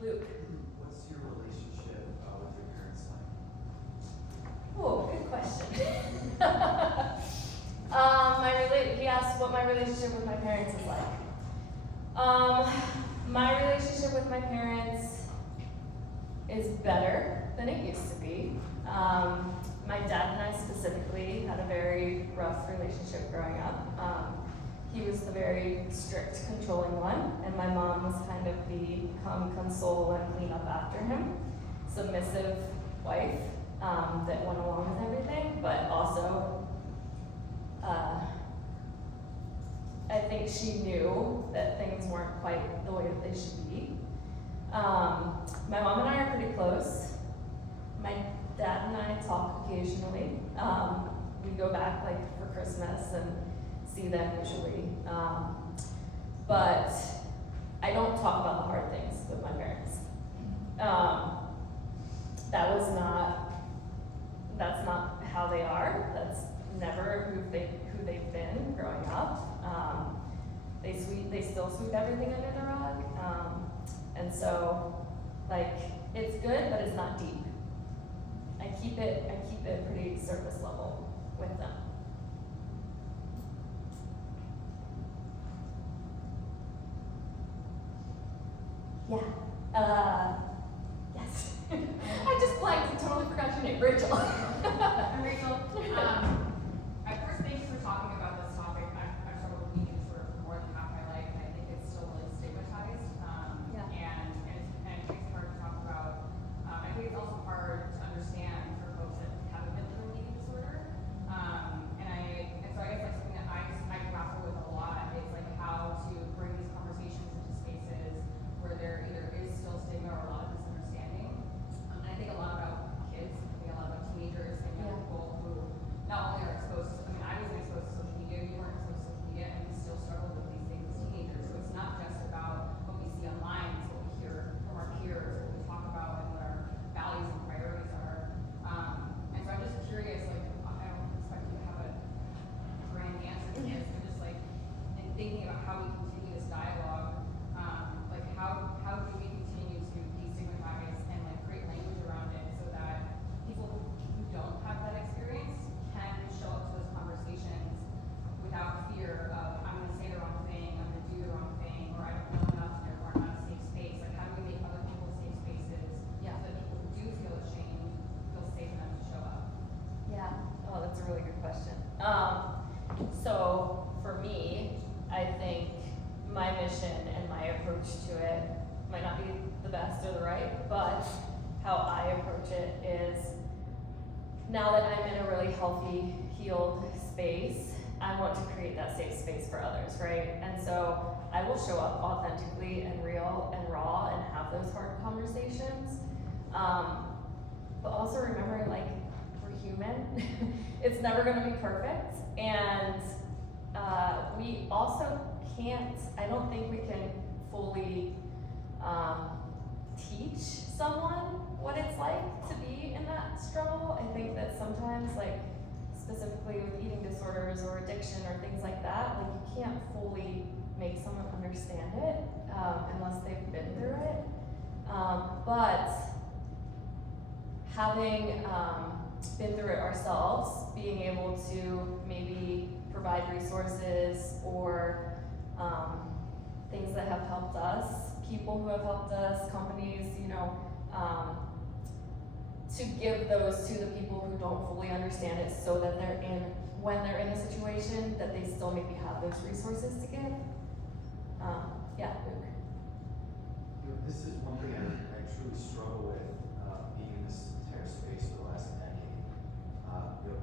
Luke. What's your relationship with your parents like? Oh, good question. relationship with my parents is like. My relationship with my parents is better than it used to be. My dad and I specifically had a very rough relationship growing up. He was the very strict, controlling one, and my mom was kind of the come, console, and clean up after him. Submissive wife that went along with everything, but also I think she knew that things weren't quite the way that they should be. My mom and I are pretty close. My dad and I talk occasionally. We go back like for Christmas and see them usually. But I don't talk about the hard things with my parents. That's not how they are. That's never who they've been growing up. They still sweep everything under the rug. And so, like, it's good, but it's not deep. I keep it pretty surface level with them. Yeah. Yes. I just blanked and totally forgot your name, Rachel. I'm Rachel. At first, thank you for talking about this topic. I've struggled with eating disorder for more than half my life, and I think it's still really stigmatized. And it's hard to talk about. I think it's also hard to understand for folks that haven't been through an eating disorder. And so I guess like something that I grapple with a lot is like how to bring these conversations into spaces where there either is still stigma or a lot of misunderstanding. And I think a lot about kids. I think a lot about teenagers and young people who not only are exposed to, I wasn't exposed to social media, you weren't exposed to social media, and we still struggle with these things as teenagers. So it's not just about what we see online, it's what we hear from our peers, what we talk about, and what our values and priorities are. And so I'm just curious, like, I don't expect you to have a grand answer to this, but just like, in thinking about how we continue this dialogue, like how do we continue to destigmatize and like create language around it so that people who don't have that experience can show up to those conversations without fear of I'm going to say the wrong thing, I'm going to do the wrong thing, or I don't know enough, therefore I'm not a safe space. Like how do we make other people safe spaces so that people who do feel ashamed feel safe enough to show up? Yeah. Oh, that's a really good question. So for me, I think my mission and my approach to it might not be the best or the right, but how I approach it is now that I'm in a really healthy, healed space, I want to create that safe space for others, right? And so I will show up authentically and real and raw and have those hard conversations. But also remember, like, we're human. It's never gonna be perfect. And we also can't, I don't think we can fully teach someone what it's like to be in that struggle. I think that sometimes, like, specifically with eating disorders or addiction or things like that, like, you can't fully make someone understand it unless they've been through it. But having been through it ourselves, being able to maybe provide resources or things that have helped us, people who have helped us, companies, to give those to the people who don't fully understand it so that when they're in a situation that they still maybe have those resources to give. Yeah, Luke. This is one thing I truly struggle with being in this entire space for the last decade.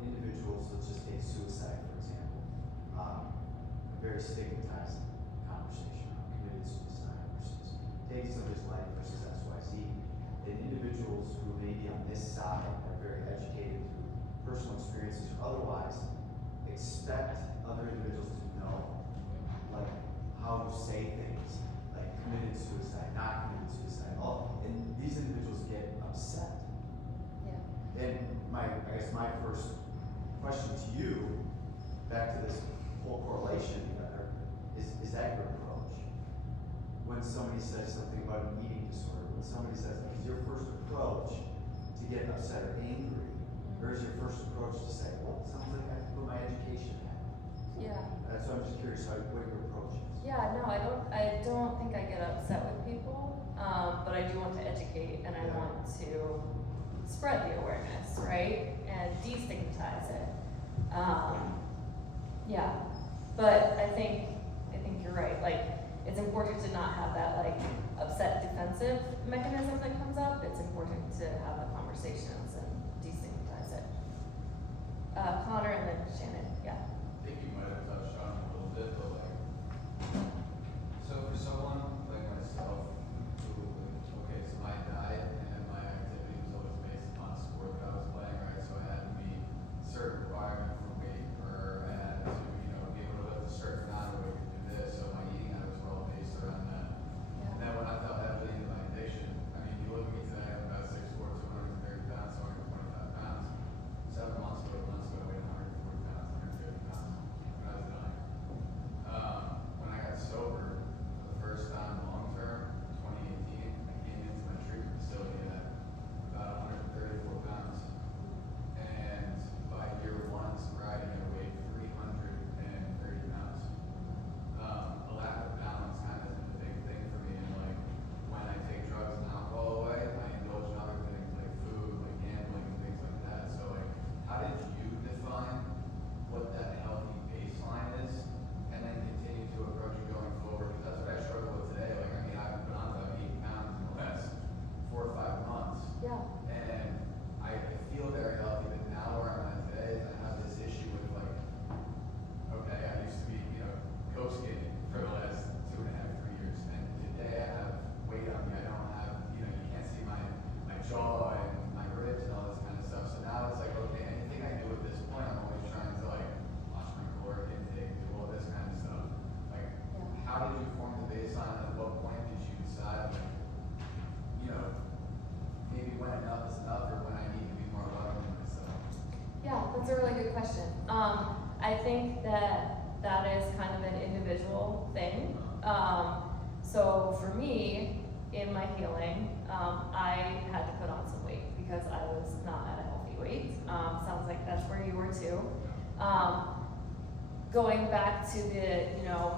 Individuals, let's just take suicide, for example. A very stigmatized conversation around committed suicide versus taking somebody's life versus XYZ. And individuals who may be on this side are very educated through personal experiences or otherwise expect other individuals to know, like, how to say things, like committed suicide, not committed suicide, and these individuals get upset. Yeah. And I guess my first question to you, back to this whole correlation, is that your approach? When somebody says something about an eating disorder, when somebody says, is your first approach to get upset or angry, or is your first approach to say, well, it sounds like I have to put my education hat? Yeah. So I'm just curious what your approach is. Yeah, no, I don't think I get upset with people, but I do want to educate and I Yeah. want to spread the awareness, right? And destigmatize it. Yeah, but I think you're right. Like, it's important to not have that like upset defensive mechanism that comes up. It's important to have the conversations and destigmatize it. Connor and then Shannon, yeah. I think you might have touched on it a little bit, but like, so for someone like myself, who, okay, so my diet and my activity was always based upon the sport that I was playing, right? So I had to meet certain requirement for weight, or I had to, you know, be able to lift a certain amount of weight to do this. So my eating habits were all based around that. And then when I fell heavily into my addiction, I mean, you look at me today, I'm about 6'4", 230 pounds, 225 pounds. 7 months ago, I weighed 140 pounds, 150 pounds when I was done. When I got sober for the first time long term, 2018, I came into my treatment facility at about 134 pounds. And by year one sobriety, I weighed 330 pounds. A lack of balance kind of is a big thing for me. And like, when I take drugs and alcohol away, I indulge in other things like food, like gambling, and things like that. So like, how did you define what that healthy baseline is, and then continue to approach it going forward? Because that's what I struggle with today. Like, I mean, I've put on about 8 pounds in the last 4 or 5 months, Yeah. and I feel very healthy. But now where I'm at today is I have this issue with like, okay, I used to be, you know, co-skating for the last 2.5, 3 years, and today I have weight on me. I don't have, you know, you can't see my jaw and my ribs and all this kind of stuff. So now it's like, okay, anything I do at this point, I'm always trying to like watch my caloric intake, do all this kind of stuff. Like, Yeah. how did you form the baseline? At what point did you decide, like, you know, maybe when enough is enough, or when I need to be more loving to myself? Yeah, that's a really good question. I think that is kind of an individual thing. So for me, in my healing, I had to put on some weight because I was not at a healthy weight. Sounds like that's where you were too. Going back to the, you know,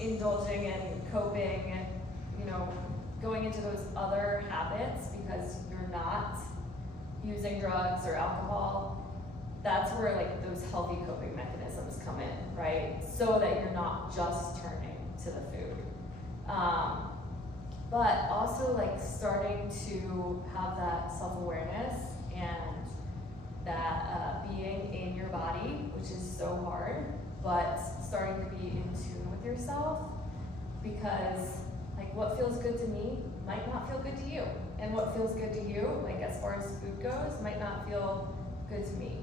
indulging and coping and, you know, going into those other habits because you're not using drugs or alcohol, that's where like those healthy coping mechanisms come in, right? So that you're not just turning to the food. But also like starting to have that self-awareness and that being in your body, which is so hard, but starting to be in tune with yourself, because like what feels good to me might not feel good to you. And what feels good to you, like as far as food goes, might not feel good to me.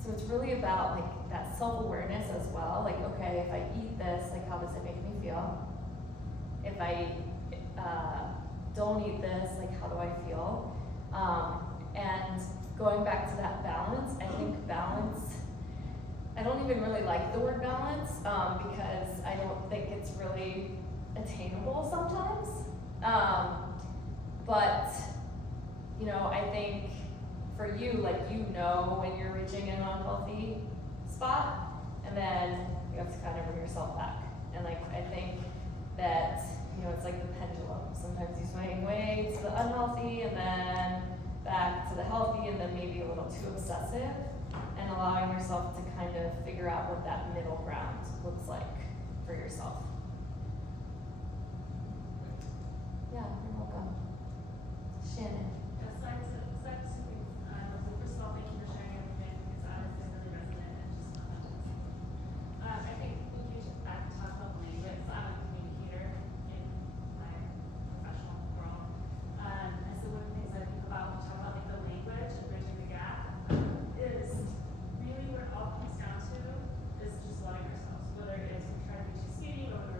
So it's really about like that self-awareness as well. Like, okay, if I eat this, like how does it make me feel? If I don't eat this, like how do I feel? And going back to that balance, I think balance, I don't even really like the word balance because I don't think it's really attainable sometimes. But, you know, I think for you, like, you know when you're reaching an unhealthy spot, and then you have to kind of bring yourself back. And like, I think that, you know, it's like the pendulum. Sometimes you swing way to the unhealthy and then back to the healthy and then maybe a little too obsessive, and allowing yourself to kind of figure out what that middle ground looks like for yourself. Yeah, you're welcome. Shannon. Yes, I was two things. First of all, thank you for sharing everything because honestly, it's really resonant and just not much. I think we can talk about language. I'm a communicator in my professional world. And so one of the things I think about when we talk about like the language and bridging the gap is really what it all comes down to is just loving ourselves. Whether it is we try to be too skinny or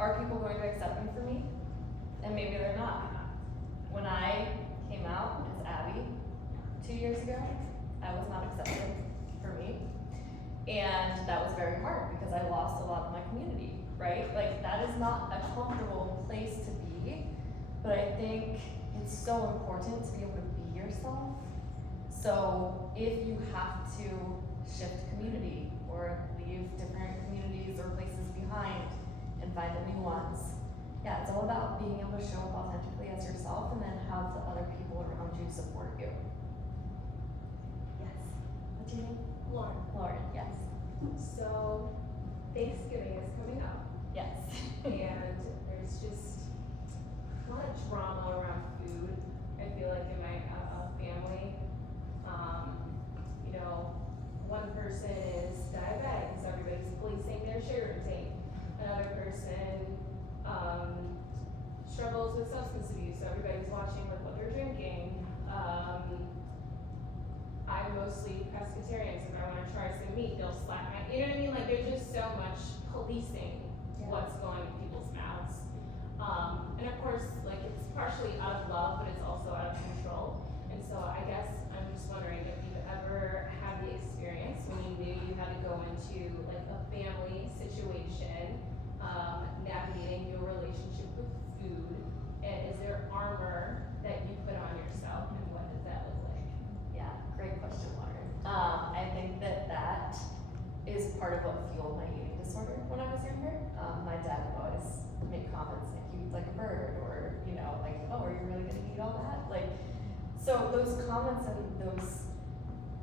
are people going to accept me for me? And maybe they're not. When I came out as Abby 2 years ago, I was not accepted for me. And that was very hard because I lost a lot of my community, right? Like, that is not a comfortable place to be, but I think it's so important to be able to be yourself. So if you have to shift community or leave different communities or places behind and find the new ones, yeah, it's all about being able to show up authentically as yourself and then have the other people around you support you. Yes. What's your name? Lauren. Lauren, yes. So Thanksgiving is coming up, Yes. and there's just a lot of drama around food. I feel like in my family, you know, one person is diabetic, so everybody's policing their sugar intake. Another person struggles with substance abuse, so everybody's watching like what they're drinking. I'm mostly pescatarian, so if I want to try some meat, they'll slap my, you know what I mean? Like, there's just so much policing what's going in people's mouths. And of course, like, it's partially out of love, but it's also out of control. And so I guess I'm just wondering if you've ever had the experience when you knew you had to go into like a family situation, navigating your relationship with food, and is there armor that you put on yourself, and what does that look like? Yeah, great question, Lauren. I think that is part of what fueled my eating disorder when I was younger. My dad would always make comments like, you eat like a bird, or, you know, like, oh, are you really gonna eat all that? Like, so those comments and those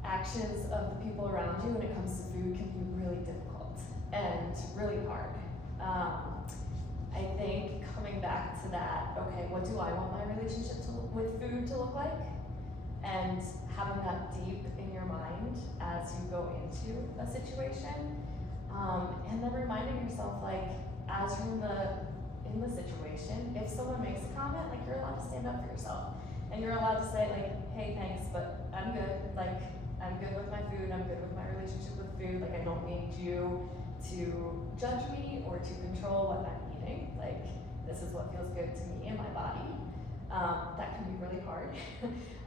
actions of the people around you when it comes to food can be really difficult and really hard. I think coming back to that, okay, what do I want my relationship with food to look like? And having that deep in your mind as you go into a situation, and then reminding yourself, like, as you're in the situation, if someone makes a comment, like, you're allowed to stand up for yourself, and you're allowed to say, like, hey, thanks, but I'm good. Like, I'm good with my food. I'm good with my relationship with food. Like, I don't need you to judge me or to control what I'm eating. Like, this is what feels good to me and my body. That can be really hard.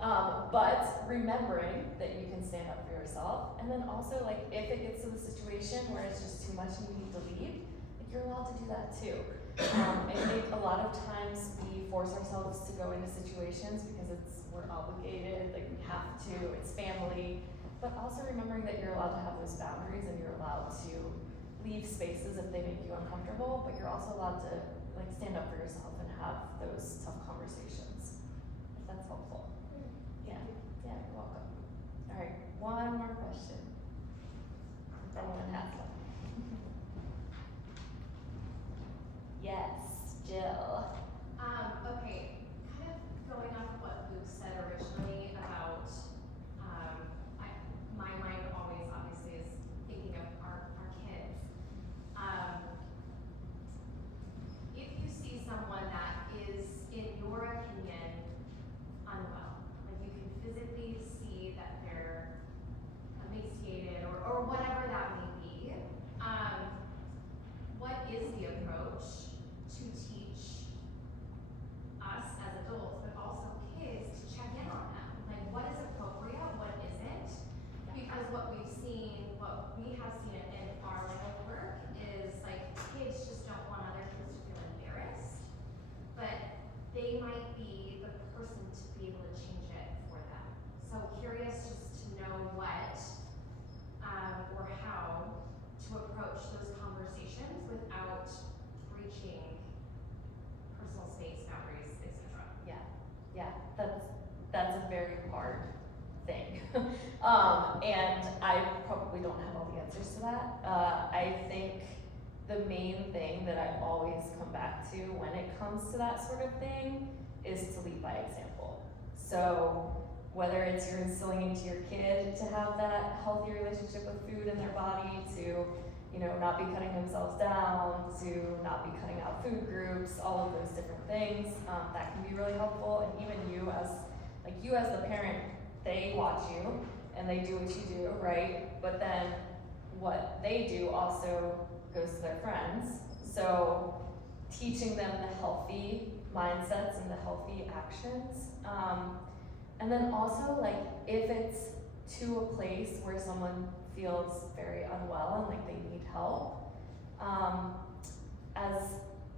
But remembering that you can stand up for yourself, and then also, like, if it gets to the situation where it's just too much and you need to leave, like, you're allowed to do that too. I think a lot of times we force ourselves to go into situations because we're obligated, like, we have to, it's family, but also remembering that you're allowed to have those boundaries and you're allowed to leave spaces if they make you uncomfortable, but you're also allowed to, like, stand up for yourself and have those tough conversations, if that's helpful. Yeah, yeah, you're welcome. All right, one more question. If anyone has one. Yes, Jill. Okay, kind of going off of what Luke said originally about, my mind always obviously is thinking of our kids. If you see someone that is, in your opinion, unwell, like you can physically see that they're emaciated or whatever that may be, what is the approach to teach us as adults, but also kids, to check in on them? Like, what is appropriate, what isn't? Because what we have seen in our line of work is, like, kids just don't want other kids to feel embarrassed, but they might be the person to be able to change it for them. So curious just to know what, or how to approach those conversations without breaching personal space, boundaries, etc. Yeah, that's a very hard thing. And I probably don't have all the answers to that. I think the main thing that I always come back to when it comes to that sort of thing is to lead by example. So whether it's you're instilling into your kid to have that healthy relationship with food in their body, to, you know, not be cutting themselves down, to not be cutting out food groups, all of those different things, that can be really helpful. And even you as the parent, they watch you and they do what you do, right? But then what they do also goes to their friends. So teaching them the healthy mindsets and the healthy actions. And then also, like, if it's to a place where someone feels very unwell and like they need help, as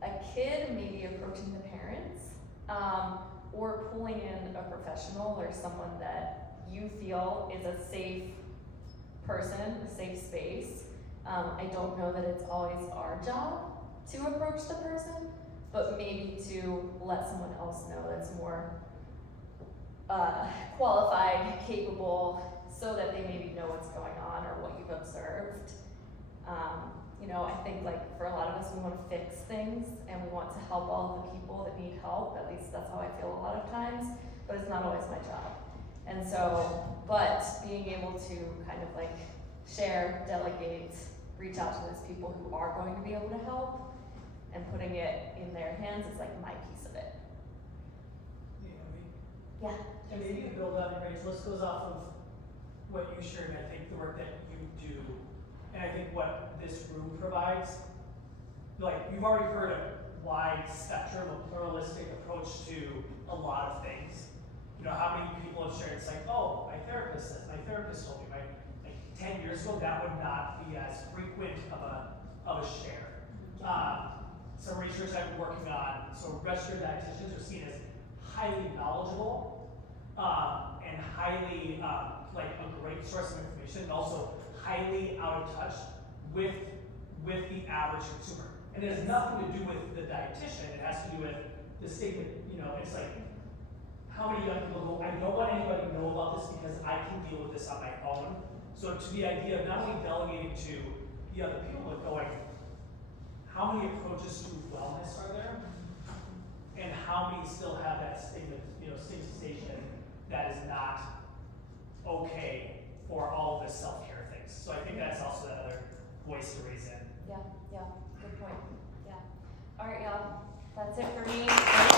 a kid, maybe approaching the parents, or pulling in a professional or someone that you feel is a safe person, a safe space. I don't know that it's always our job to approach the person, but maybe to let someone else know that's more qualified, capable, so that they maybe know what's going on or what you've observed. You know, I think like for a lot of us, we want to fix things and we want to help all of the people that need help. At least that's how I feel a lot of times, but it's not always my job. And so, but being able to kind of like share, delegate, reach out to those people who are going to be able to help and putting it in their hands is like my piece of it. Yeah. And maybe to build on it, Rachel, this goes off of what you shared, and I think the work that you do, and I think what this room provides. Like, you've already heard a wide spectrum, a pluralistic approach to a lot of things. You know, how many people have shared, it's like, oh, my therapist says, my therapist told me, like 10 years ago, that would not be as frequent of a share. Some research I've been working on, so registered dietitians are seen as highly knowledgeable, and highly, like a great source of information, and also highly out of touch with the average consumer. And it has nothing to do with the dietitian, it has to do with the statement, you know, it's like, how many young people go, I don't want anybody to know about this because I can deal with this on my own. So to the idea of not only delegating to the other people, but going, how many approaches to wellness are there? And how many still have that stigmatization that is not okay for all of the self-care things. So I think that's also that other voice to raise in. Yeah, good point. Yeah. All right, y'all. That's it for me.